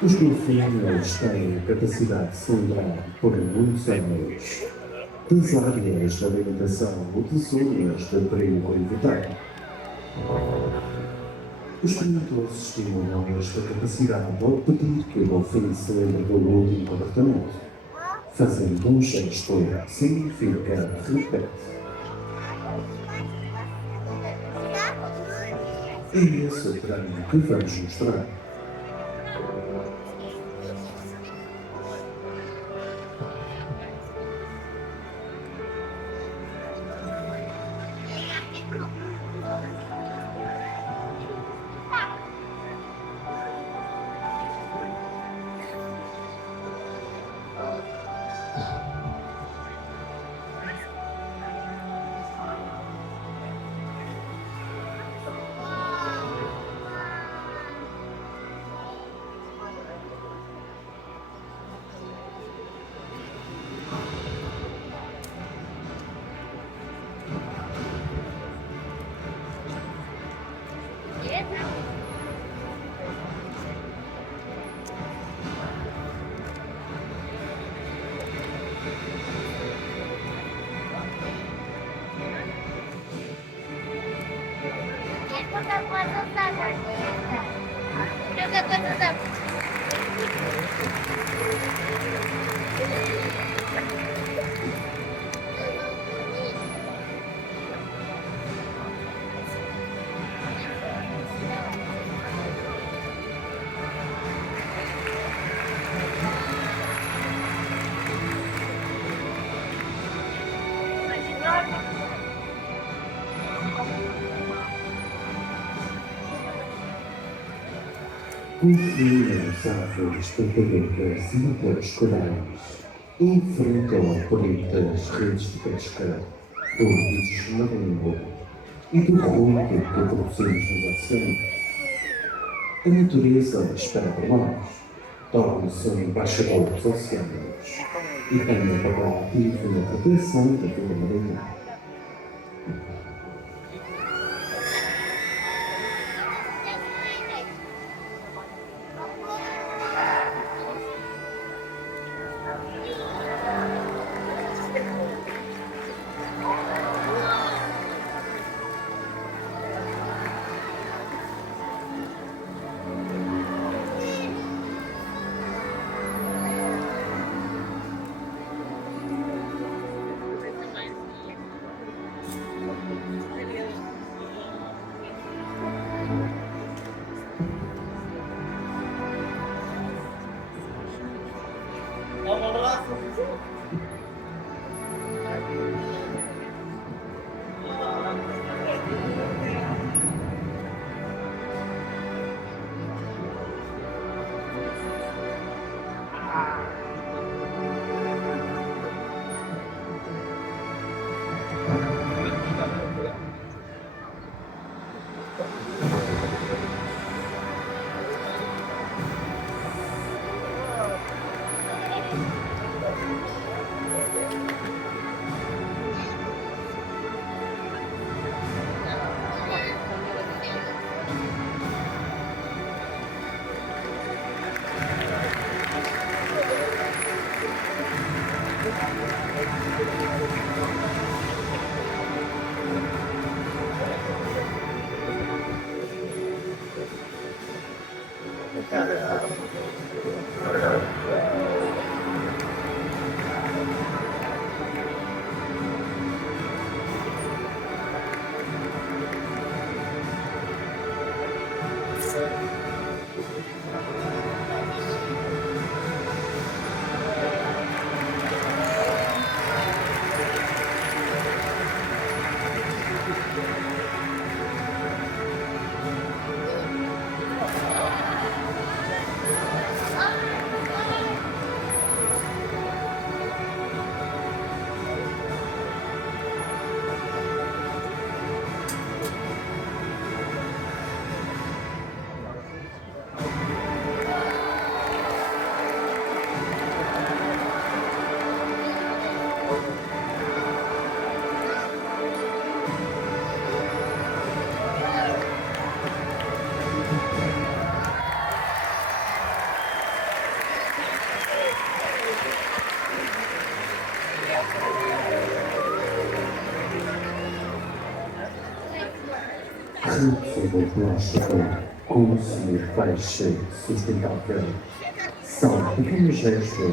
Os golfinhos têm a capacidade cerebral por muitos anos. Das áreas da alimentação de zonas de abrigo e vertente. Os experimentadores estimulam esta capacidade ao pedir que o golfinho se lembre do último comportamento, fazendo um gesto que significa repete. É esse o treino que vamos mostrar. Confia as árvores tartarugas e motores corais enfrentam a perigo das redes de pesca, do bicho marinho e do ruído que produzimos no oceano. A natureza espera por nós, torna-se um embaixador dos oceanos e tem um papel ativo na proteção da vida marinha. 喝醉的老时候，恭喜万事，四千大顺，扫不干山水。